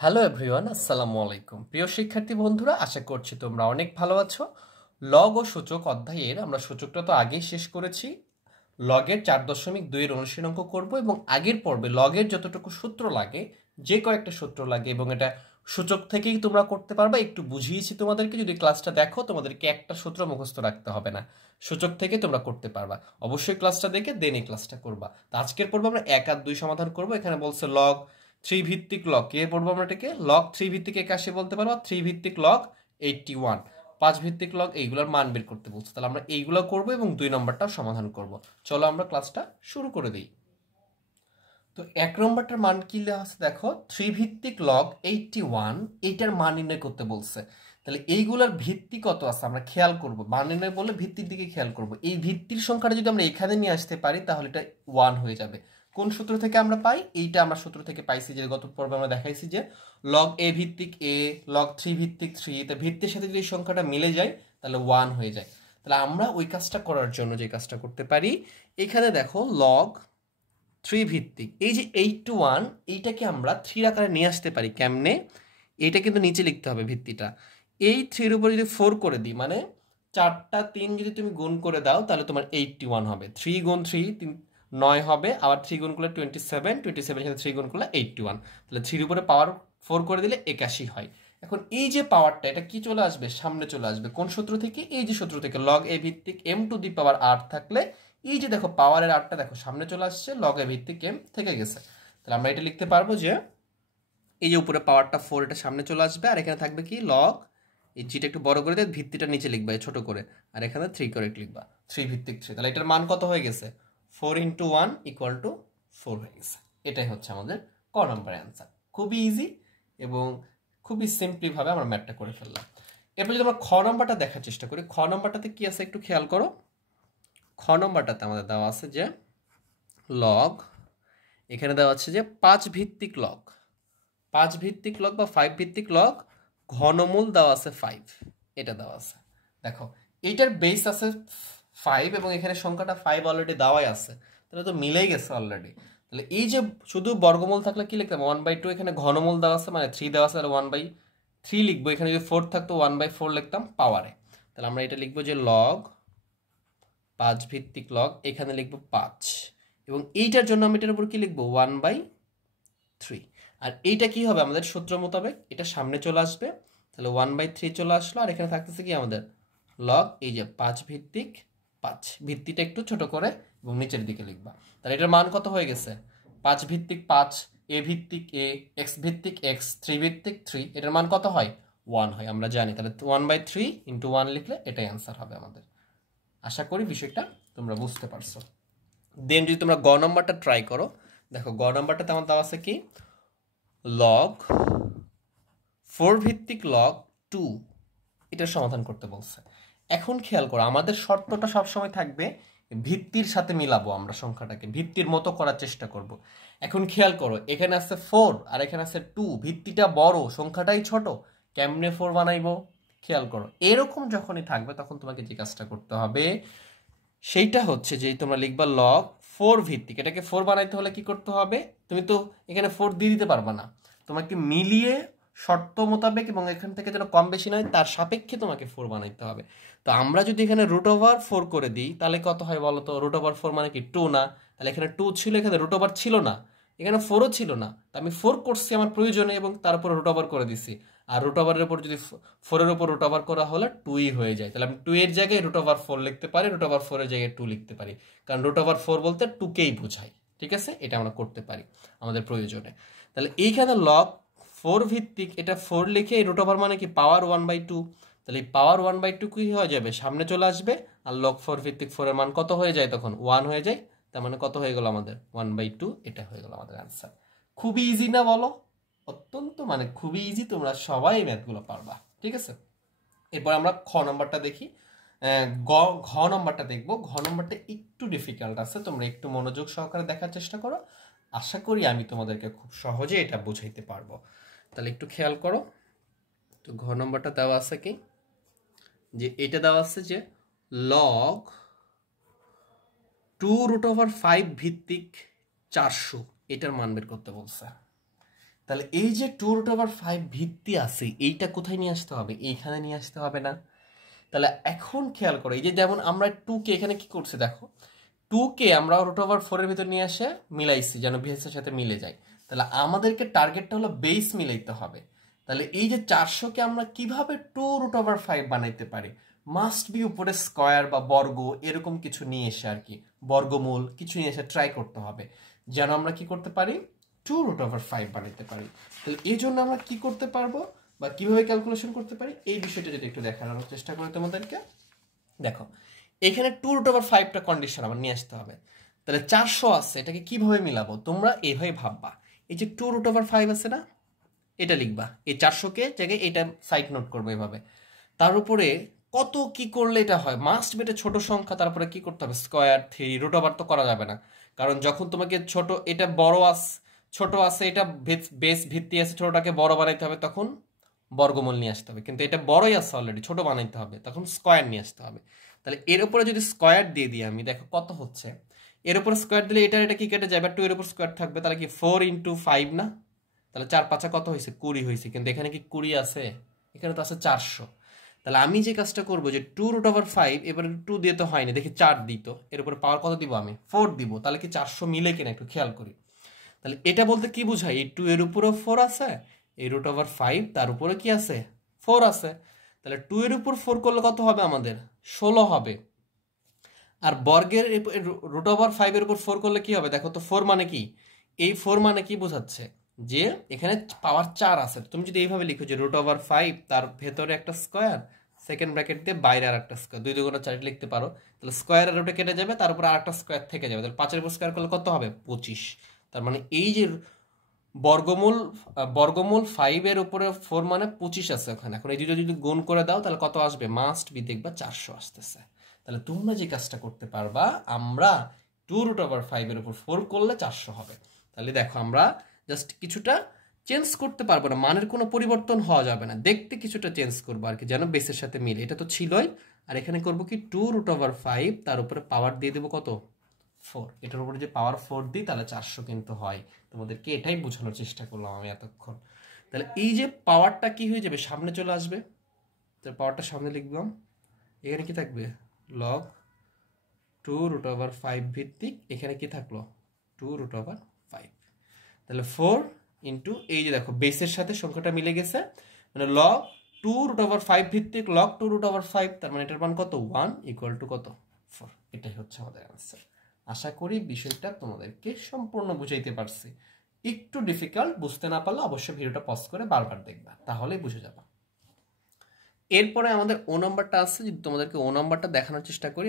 Hello everyone, আসসালামু আলাইকুম। প্রিয় শিক্ষার্থী বন্ধুরা, আশা করছি তোমরা অনেক ভালো আছো। লগ ও সূচক অধ্যায়ের আমরা সূচকটা তো আগেই শেষ করেছি। লগের 4.2 অনুশীলন অঙ্ক করব এবং আগের পর্বে লগের যতটুকু সূত্র লাগে, যে কয়েকটা সূত্র লাগে এবং এটা সূচক থেকেই তোমরা করতে পারবা। একটু বুঝিয়েছি তোমাদেরকে, যদি ক্লাসটা দেখো তোমাদেরকে একটা সূত্র মুখস্থ রাখতে হবে না, সূচক থেকে তোমরা করতে পারবা। অবশ্যই ক্লাসটা দেখে দেন এই ক্লাসটা করবা। তো আজকের পর্বে আমরা 1 আর 2 সমাধান করব। এখানে বলছে লগ 3 ভিত্তিক লগ, কে পড়বো আমরা এটাকে লগ 3 ভিত্তিক 81 বলতে পারবো, 3 ভিত্তিক লগ 81, 5 ভিত্তিক লগ, এইগুলোর মান বের করতে বলছে। তাহলে আমরা এইগুলো করব এবং 2 নম্বরটাও সমাধান করব। চলো আমরা ক্লাসটা শুরু করে দিই। তো 1 নম্বরটার মান কি দেওয়া আছে দেখো, 3 ভিত্তিক লগ 81, এইটার মান নির্ণয় করতে বলছে। তাহলে এইগুলার ভিত্তি কত আছে আমরা খেয়াল করব। মান নির্ণয় বলে ভিত্তির দিকে খেয়াল করব। এই ভিত্তির সংখ্যাটা যদি আমরা এখানে নিয়ে আসতে পারি তাহলে এটা 1 হয়ে যাবে। কোন সূত্র থেকে আমরা পাই? এইটা আমরা সূত্র থেকে পাইছি, যে গত পর্বে আমরা দেখাইছি যে লগ এ ভিত্তিক এ, লগ 3 ভিত্তিক 3, তা ভিত্তির সাথে যদি এই সংখ্যাটা মিলে যায় তাহলে 1 হয়ে যায়। তাহলে আমরা ওই কাজটা করার জন্য যে কাজটা করতে পারি, এখানে দেখো লগ 3 ভিত্তিক এই যে 81, এইটাকে আমরা 3 আকারে নিয়ে আসতে পারি। কেমনে? এইটা কিন্তু নিচে লিখতে হবে ভিত্তিটা। এই 3 এর উপরে যদি 4 করে দিই, মানে 4টা 3 যদি তুমি গুণ করে দাও তাহলে তোমার 81 হবে। 3 গুণ 3 9 হবে, আবার 3 গুণ করলে 27, 27 সাথে 3 গুণ করলে 81। তাহলে 3 এর উপরে পাওয়ার 4 করে দিলে 81 হয়। এখন এই যে পাওয়ারটা, এটা কি চলে আসবে? সামনে চলে আসবে। কোন সূত্র থেকে? এই যে সূত্র থেকে, লগ এ ভিত্তিক m টু দি পাওয়ার 8 থাকলে এই যে দেখো পাওয়ারের 8টা দেখো সামনে চলে আসছে, লগ এ ভিত্তিক m থেকে গেছে। তাহলে আমরা এটা লিখতে পারবো যে এই যে উপরে পাওয়ারটা 4, এটা সামনে চলে আসবে, আর এখানে থাকবে কি লগ, এই জিটা একটু বড় করে দিয়ে ভিত্তিটা নিচে লিখবা ছোট করে, আর এখানে 3 করে লিখবা, 3 ভিত্তিক 3। তাহলে এটার মান কত হয়ে গেছে? 4 × 1 = 4 হয়ে গেছে। এটাই হচ্ছে আমাদের ক নম্বরের অ্যান্সার। খুবই ইজি এবং খুবই সিম্পলি ভাবে আমরা ম্যাথটা করে ফেললাম। এরপর যদি আমরা খ নম্বরটা দেখার চেষ্টা করি, খ নম্বরটাতে কি আছে একটু খেয়াল করো। খ নম্বরটাতে আমাদের দেওয়া আছে যে লগ, এখানে দেওয়া আছে যে 5 ভিত্তিক লগ, 5 ভিত্তিক লগ বা 5 ভিত্তিক লগ, ঘনমূল দেওয়া আছে 5, এটা দেওয়া আছে। দেখো এইটার বেস আছে 5 এবং এখানে সংখ্যাটা 5 অলরেডি দেওয়াই আছে, তাহলে তো মিলেই গেছে অলরেডি। তাহলে এই যে শুধু বর্গমূল থাকলে কি লিখতাম? 1/2, এখানে ঘনমূল দেওয়া আছে মানে 3 দেওয়া আছে, তাহলে 1/3 লিখবো। এখানে যদি 4 থাকতো 1/4 লিখতাম পাওয়ারে। তাহলে আমরা এটা লিখবো যে লগ 5 ভিত্তিক লগ, এখানে লিখবো 5, এবং এইটার জন্য আমি এটার উপর কি লিখবো? 1/3। আর এইটা কি হবে আমাদের সূত্র মোতাবেক? এটা সামনে চলে আসবে, তাহলে 1/3 চলে আসলো, আর এখানে থাকতেছে কি আমাদের লগ এই যে 5 ভিত্তিক 5, ভিত্তিটা একটু ছোট করে এবং নিচের দিকে লিখবা। তাহলে এটার মান কত হয়ে গেছে? 5 ভিত্তিক 5, এ ভিত্তিক এ, এক্স ভিত্তিক এক্স, 3 ভিত্তিক 3, এটার মান কত হয়? 1 হয়, আমরা জানি। তাহলে 1/3 × 1 লিখলে এটাই অ্যান্সার হবে আমাদের। আশা করি বিষয়টা তোমরা বুঝতে পারছো। দেন যদি তোমরা গ নম্বরটা ট্রাই করো, দেখো গ নম্বরটাতে আমার দেওয়া আছে কি লগ 4 ভিত্তিক লগ 2, এটার সমাধান করতে বলছে। এখন খেয়াল করো, আমাদের শর্তটা সবসময় থাকবে ভিত্তির সাথে মিলাবো, আমরা সংখ্যাটাকে ভিত্তির মতো করার চেষ্টা করব। এখন খেয়াল করো, এখানে আছে 4 আর এখানে আছে 2, ভিত্তিটা বড় সংখ্যাটাই ছোট, কেমনে 4 বানাইবো? খেয়াল করো, এরকম যখনই থাকবে তখন তোমাকে যে কাজটা করতে হবে সেইটা হচ্ছে যে তোমরা লিখবা লগ 4 ভিত্তিক, এটাকে 4 বানাইতে হলে কি করতে হবে? তুমি তো এখানে 4 দিয়ে দিতে পারবা না, তোমাকে মিলিয়ে শর্ত মোতাবেক এবং এখান থেকে যেন কম বেশি নয় তার সাপেক্ষে তোমাকে 4 বানাইতে হবে। তো আমরা যদি এখানে √4 করে দিই তাহলে কত হয় বলো তো? √4 মানে কি 2 না? তাহলে এখানে 2 ছিল, এখানে √4 ছিল না, এখানে 4ও ছিল না, তো আমি 4 করছি আমার প্রয়োজনে এবং তার উপর √4 করে দিছি। আর √4 উপর যদি 4 এর উপর √4 করা হলে 2ই হয়ে যায়। তাহলে আমি 2 এর জায়গায় √4 লিখতে পারি, √4 এর জায়গায় 2 লিখতে পারি, কারণ √4 বলতে 2কেই বোঝায়। ঠিক আছে, এটা আমরা করতে পারি আমাদের প্রয়োজনে। তাহলে এইখানে লগ 4 ভিত্তিক, এটা 4 লিখে √4 মানে কি পাওয়ার 1/2, তাহলে এই পাওয়ার 1/2 কি হয়ে যাবে? সামনে চলে আসবে, আর লগ 4 ভিত্তিক 4 এর মান কত হয়ে যায় তখন? 1 হয়ে যায়। তার মানে কত হয়ে গেল আমাদের? 1/2, এটা হয়ে গেল আমাদের আনসার। খুবই ইজি না বলো? অত্যন্ত মানে খুবই ইজি, তোমরা সবাই ম্যাথগুলো পারবা। ঠিক আছে, এরপর আমরা খ নম্বরটা দেখি। ঘ নম্বরটা দেখবো। ঘ নম্বরটা একটু ডিফিকাল্ট আছে, তোমরা একটু মনোযোগ সহকারে দেখার চেষ্টা করো, আশা করি আমি তোমাদেরকে খুব সহজে এটা বুঝাইতে পারবো। তাহলে একটু খেয়াল করো। তো ঘ নম্বরটা দেওয়া আছে কি, যে এটা দেওয়া আছে যে লগ 2√5 ভিত্তিক 400, এটার মান বের করতে বলছে। তাহলে এই যে 2√5 ভিত্তি আছে এইটা কোথায় নিয়ে আসতে হবে? এইখানে নিয়ে আসতে হবে না? তাহলে এখন খেয়াল করো, এই যে যেমন আমরা 2কে এখানে কি করছি দেখো, 2কে আমরা √4 এর ভিতর নিয়ে আসে মিলাইছি যেন বেসের সাথে মিলে যায়। তাহলে আমাদেরকে টার্গেটটা হলো বেস মিলাইতে হবে। তাহলে এই যে 400কে আমরা কিভাবে 2√5 বানাইতে পারি? মাস্ট বি উপরে স্কয়ার বা বর্গ এরকম কিছু নিয়ে এসে আর কি, বর্গমূল কিছু নিয়ে এসে ট্রাই করতে হবে যেন আমরা কি করতে পারি, 2√5 বানাইতে পারি। তাহলে এই জন্য আমরা কি করতে পারবো বা কিভাবে ক্যালকুলেশন করতে পারি এই বিষয়টা যদি একটু দেখানোর চেষ্টা করি তোমাদেরকে। দেখো এখানে 2√5টা কন্ডিশন আমার নিয়ে আসতে হবে। তাহলে 400 আছে, এটাকে কিভাবে মিলাবো? তোমরা এইভাবে ভাববা, এই যে 2√5 আছে না, এটা লিখবা, এই 400কে জায়গায় এটা সাইড নোট করবো এভাবে। তার উপরে কত কি করলে এটা হয়, মাস্ট বি এটা ছোট সংখ্যা, তারপরে কি করতে হবে, স্কয়ার 3 √, তো করা যাবে না, কারণ যখন তোমাকে ছোট এটা বড় ছোট আছে, এটা বেস ভিত্তি আছে, ছোটটাকে বড় বানাইতে হবে, তখন বর্গমূল নিয়ে আসতে হবে। কিন্তু এটা বড়ই আছে অলরেডি, ছোট বানাইতে হবে, তখন স্কয়ার নিয়ে আসতে হবে। তাহলে এর উপরে যদি স্কয়ার দিয়ে দিই আমি, দেখো কত হচ্ছে, এর উপর স্কয়ার দিলে এটা কি কেটে যাবে, 2 এর উপর স্কয়ার থাকবে, তাহলে কি 4 × 5 না? তাহলে 4×5 কত হয়েছে, 20 হয়েছে। কিন্তু এখানে কি 20 আছে? এখানে তো আছে 400। তাহলে আমি যে কাজটা করবো যে 2√5, এবারে 2 দিয়ে তো হয়নি, দেখি 4 দিত, এর উপরে পাওয়ার কত দিব আমি, 4 দিব। তাহলে কি 400 মিলে কিনা একটু খেয়াল করি। তাহলে এটা বলতে কি বোঝায়, এই 2 এর উপরেও 4 আছে, এই √5 তার উপরে কি আছে, 4 আছে। তাহলে 2 এর উপর 4 করলে কত হবে আমাদের, 16 হবে। আর বর্গের √5 এর উপর 4 করলে কি হবে, দেখো তো 4 মানে কি, এই 4 মানে কি বোঝাচ্ছে, যে এখানে পাওয়ার 4 আছে। তুমি যদি এইভাবে লিখো যে √5 তার ভেতরে একটা স্কয়ার, সেকেন্ড ব্র্যাকেট দিয়ে বাইরে আর একটা স্কয়ার, 2 × 4 লিখতে পারো। তাহলে স্কয়ার আর রুটে কেটে যাবে, তার উপর আর একটা স্কয়ার থেকে যাবে, তাহলে 5 এর উপর স্কয়ার করলে কত হবে, 25। তার মানে এই যে বর্গমূল বর্গমূল 5 এর উপরে 4 মানে 25 আছে ওখানে। এখন এই দুটো যদি গুণ করে দাও তাহলে কত আসবে, মাস্ট বি দেখবা 400 আসতেছে। তাহলে তোমরা যে কাজটা করতে পারবা, আমরা 2√5 এর উপর 4 করলে 400 হবে। তাহলে দেখো আমরা জাস্ট কিছুটা চেঞ্জ করতে পারবো না, মানের কোনো পরিবর্তন হওয়া যাবে না, দেখতে কিছুটা চেঞ্জ করবো আর কি, যেন বেসের সাথে মিলে। এটা তো ছিলই, আর এখানে করবো কি 2√5 তার উপরে পাওয়ার দিয়ে দেবো কত, 4। এটার উপরে যে পাওয়ার 4 দিই তাহলে 400 কিন্তু হয়। তোমাদেরকে এটাই বোঝানোর চেষ্টা করলাম আমি এতক্ষণ। তাহলে এই যে পাওয়ারটা কি হয়ে যাবে, সামনে চলে আসবে। তাহলে পাওয়ারটা সামনে লিখলাম, এখানে কি থাকবে, লগ 2√5 ভিত্তিক, এখানে কি থাকলো, 2√5। তাহলে 4 ইন্টু, এই যে দেখো বেসের সাথে সংখ্যাটা মিলে গেছে, মানে লগ 2√5 ভিত্তিক লগ 2√5, তার মানে এটার মান কত, 1 = কত, 4। এটাই হচ্ছে আমাদের আনসার। আশা করি বিষয়টা তোমাদেরকে সম্পূর্ণ বুঝাইতে পারছি। একটু ডিফিকাল্ট, বুঝতে না পারলে অবশ্যই ভিডিওটা পজ করে বারবার দেখবা, তাহলেই বুঝে যাবা। এরপরে আমাদের ও নাম্বারটা আছে, যদি তোমাদেরকে ও নাম্বারটা দেখানোর চেষ্টা করি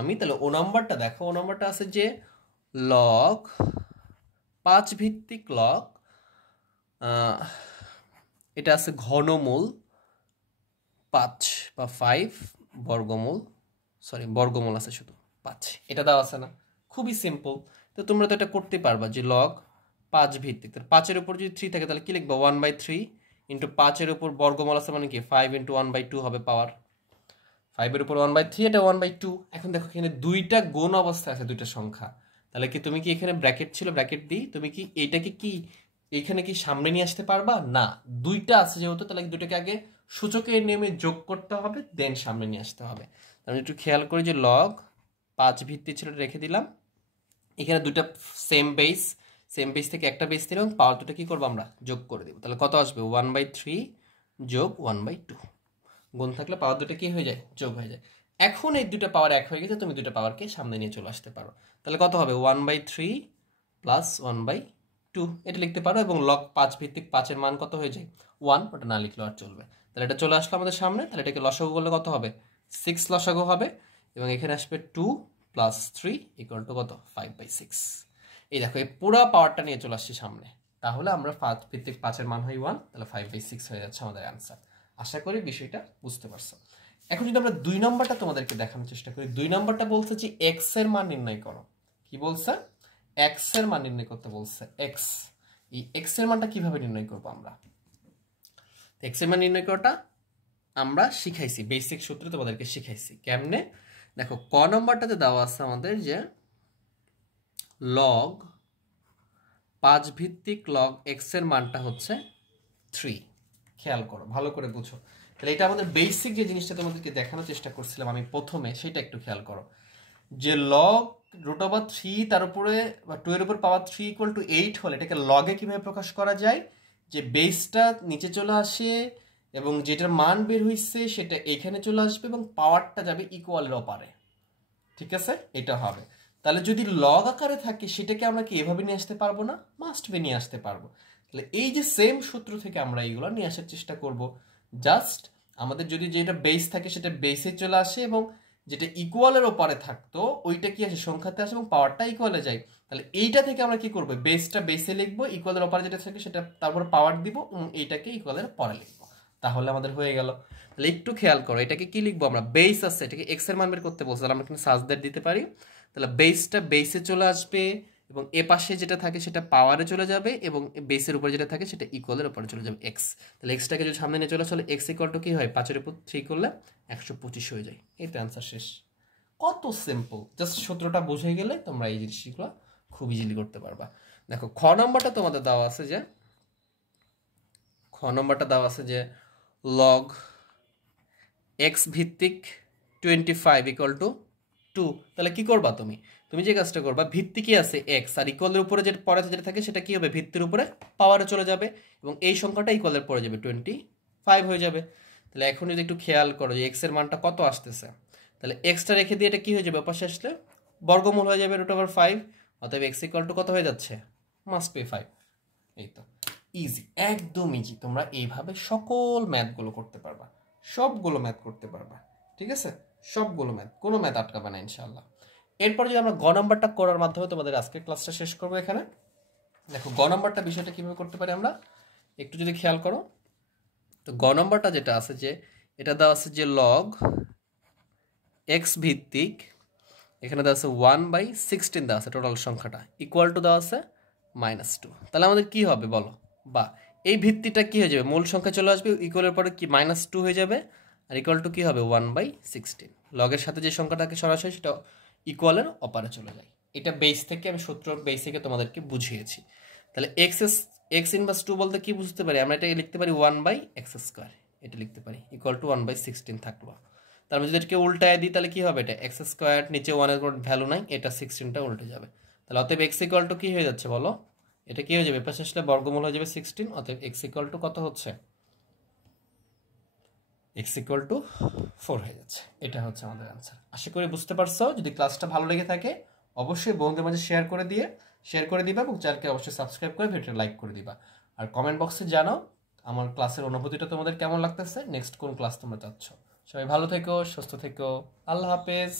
আমি তাহলে ও নাম্বারটা দেখো, ও নাম্বারটা আছে যে লগ 5 ভিত্তিক লগ, এটা আছে ঘনমূল 5 বা 5 বর্গমূল, বর্গমূল আছে শুধু 5, এটা দেওয়া আছে না, খুবই সিম্পল। তো তোমরা তো এটা করতে পারবা যে লগ 5 ভিত্তিক, তাহলে 5 এর উপর যদি 3 থাকে তাহলে কি লিখবা, 1/3 ইন্টু 5 এর উপর বর্গমূল আছে মানে কি 5 × 1/2 হবে পাওয়ার, 5 এর উপর 1/3, এটা 1/2। এখন দেখো এখানে দুইটা গুণ অবস্থায় আছে, দুইটা সংখ্যা, তাহলে কি তুমি কি এখানে ব্র্যাকেট ছিল, ব্র্যাকেট দিই, তুমি কি এইটাকে কি এখানে কি সামনে নিয়ে আসতে পারবা না, দুইটা আছে যেহেতু, তাহলে দুইটাকে আগে সূচকের নিয়মে যোগ করতে হবে, দেন সামনে নিয়ে আসতে হবে। তাহলে একটু খেয়াল করি যে লগ 5 ভিত্তি ছিল, রেখে দিলাম, এখানে দুইটা সেম বেস থেকে একটা বেস দিলাম, পাওয়ার দুটো কি করবো আমরা, যোগ করে দেবো। তাহলে কত আসবে, 1/3 যোগ 1/2, গুণ থাকলে পাওয়ার দুটো কি হয়ে যায়, যোগ হয়ে যায়। এখন এই দুটো পাওয়ার এক হয়ে গেছে, তুমি দুটো পাওয়ারকে সামনে নিয়ে চলে আসতে পারো। তাহলে কত হবে, 1/3 প্লাস 1/2, এটা লিখতে পারো। এবং লগ 5 ভিত্তিক 5 এর মান কত হয়ে যায়, 1, ওটা না লিখলেও আর চলবে। তাহলে এটা চলে আসলো আমাদের সামনে, তাহলে এটাকে লসাগু করলে কত হবে, 6 লসাগু হবে, এবং এখানে আসবে 2 + 3 = কত, 5/6। এই দেখো এই পুরো পাওয়ারটা নিয়ে চলে আসছি সামনে, তাহলে আমরা 5 ভিত্তিক 5 এর মান হয় 1, তাহলে 5/6 হয়ে যাচ্ছে আমাদের অ্যান্সার। আশা করি বিষয়টা বুঝতে পারছো। এখন যদি আমরা 2 নম্বরটা তোমাদেরকে দেখানোর চেষ্টা করি, 2 নম্বরটা বলছে যে এক্স এর মান নির্ণয় করো। কি বলছে, এক্স এর মান নির্ণয় করতে বলছে। এক্স, এই এক্স এর মানটা কিভাবে নির্ণয় করবো আমরা, এক্স এর মান নির্ণয় করাটা আমরা শিখাইছি, বেসিক সূত্রে তোমাদেরকে শিখাইছি কেমনে। দেখো ক নম্বরটাতে দেওয়া আছে আমাদের যে লগ 5 ভিত্তিক লগ এক্স এর মানটা হচ্ছে 3। খেয়াল করো, ভালো করে বুঝো। তাহলে এটা আমাদের বেসিক যে জিনিসটা তোমাদেরকে দেখানোর চেষ্টা করছিলাম আমি প্রথমে, সেটা একটু খেয়াল করো। যে লগ √3 তার উপরে বা 2 এর উপর পাওয়ার 3 ইকুয়াল টু 8 হলে এটাকে লগে কিভাবে প্রকাশ করা যায়? যে বেসটা নিচে চলে আসে এবং যেটার মান বের হইছে সেটা এখানে চলে আসবে এবং পাওয়ারটা যাবে ইকুয়ালের অপারে। ঠিক আছে, এটা হবে। তাহলে যদি লগ আকারে থাকে সেটাকে আমরা কি এভাবে নিয়ে আসতে পারবো না? মাস্ট বি নিয়ে আসতে পারবো। তাহলে এই যে সেম সূত্র থেকে আমরা এইগুলো নিয়ে আসার চেষ্টা করব। জাস্ট আমাদের যদি যেটা বেস থাকে সেটা বেসে চলে আসে এবং যেটা ইকুয়ালের ওপারে থাকতো ওইটা কি আসে সংখ্যাতে আসে এবং পাওয়ারটা ইকুয়ালে যায়। তাহলে এইটা থেকে আমরা কি করবো? বেসটা বেসে লিখবো, ইকুয়ালের ওপারে যেটা থাকে সেটা তারপর পাওয়ার দিব এবং এইটাকে ইকুয়ালের পরে লিখবো। তাহলে আমাদের হয়ে গেল। তাহলে একটু খেয়াল করো, এটাকে কি লিখবো আমরা? বেস আছে, এটাকে এক্স এর মান বের করতে বলছে, তাহলে আমরা কিন্তু সাজ দ্যাট দিতে পারি। তাহলে বেসটা বেসে চলে আসবে এবং এ পাশে যেটা থাকে সেটা পাওয়ারে চলে যাবে এবং বেসের উপরে যেটা থাকে সেটা ইকুয়ালের উপরে চলে যাবে এক্স। তাহলে এক্সটাকে যদি সামনে নিয়ে চলে আসলে এক্স ইকুয়াল টু কি হয়? 5 এর উপর 3 করলে 125 হয়ে যায়। এইটা অ্যান্সার শেষ। কত সিম্পল! জাস্ট সূত্রটা বুঝে গেলে তোমরা এই জিনিসগুলো খুব ইজিলি করতে পারবা। দেখো খ নম্বরটা তোমাদের দেওয়া আছে যে লগ এক্স ভিত্তিক 25 ইকুয়াল টু 2। তাহলে কি করবা তুমি? তুমি যে কাজটা করবা, ভিত্তি কি আছে? এক্স, আর ইকুয়ালের উপরে যেটা পরে যেটা থাকে সেটা কি হবে? ভিত্তির উপরে পাওয়ারে চলে যাবে এবং এই সংখ্যাটা ইকুয়ালের পরে যাবে 25 হয়ে যাবে। তাহলে এখন যদি একটু খেয়াল করো যে এক্স এর মানটা কত আসতেছে, তাহলে এক্সটা রেখে দিয়ে এটা কি হয়ে যাবে? পাশে আসলে বর্গমূল হয়ে যাবে √5। অতএব এক্স ইকুয়াল টু কত হয়ে যাচ্ছে? Must be 5। এই তো ইজি, একদম ইজি। তোমরা এইভাবে সকল ম্যাথগুলো করতে পারবা, সবগুলো ম্যাথ করতে পারবা। ঠিক আছে, সবগুলো ম্যাথ, কোনো ম্যাথ আটকাবে না ইনশাল্লাহ। এরপর যদি আমরা গ নাম্বারটা করার মাধ্যমে তোমাদের আজকের ক্লাসটা শেষ করবো এখানে। দেখো গ নাম্বারটা বিষয়টা কিভাবে করতে পারি আমরা একটু যদি খেয়াল করো। তো গ নাম্বারটা যেটা আছে যে এটা দেওয়া আছে যে লগ এক্স ভিত্তিক, এখানে দেওয়া আছে 1/16 দেওয়া আছে টোটাল সংখ্যাটা, ইকুয়াল টু দেওয়া আছে -2। তাহলে আমাদের কি হবে বলো? বা এই ভিত্তিটা কি হয়ে যাবে? মূল সংখ্যা চলে আসবে, ইকুয়ালের পরে কি -2 হয়ে যাবে, আর ইকুয়াল টু কি হবে? 1/16। লগের সাথে যে সংখ্যাটাকে সরাসরি সেটা ইকুয়ালের অপারে চলে যায়। এটা বেস থেকে আমি সূত্র বেসিকে তোমাদেরকে বুঝিয়েছি। তাহলে এক্স ইনভার্স 2 বলতে কি বুঝতে পারি আমরা? এটাকে লিখতে পারি 1/x², এটা লিখতে পারি ইকুয়াল টু 1/16 থাকলো। তার মানে যদি এটাকে উল্টায় দিই তাহলে কি হবে? এটা x², নিচে 1 এর কোনো ভ্যালু নাই, এটা 16টা উল্টে যাবে। তাহলে অতএব x ইকুয়াল টু কি হয়ে যাচ্ছে বলো? এটা কি হয়ে যাবে? পাশে আসলে বর্গমূল হয়ে যাবে 16। অতএব x ইকুয়াল টু কত হচ্ছে? x ইকুয়াল টু 4 হয়ে যাচ্ছে। এটা হচ্ছে আমাদের অ্যান্সার। আশা করি বুঝতে পারছো। যদি ক্লাসটা ভালো লেগে থাকে অবশ্যই বন্ধুদের মাঝে শেয়ার করে দিবা এবং চ্যানেলকে অবশ্যই সাবস্ক্রাইব করে ভিডিওটা লাইক করে দিবা। আর কমেন্ট বক্সে জানাও আমার ক্লাসের অনুভূতিটা তোমাদের কেমন লাগতেছে, নেক্সট কোন ক্লাস তোমরা চাচ্ছ। সবাই ভালো থেকো, সুস্থ থেকো, আল্লাহ হাফেজ।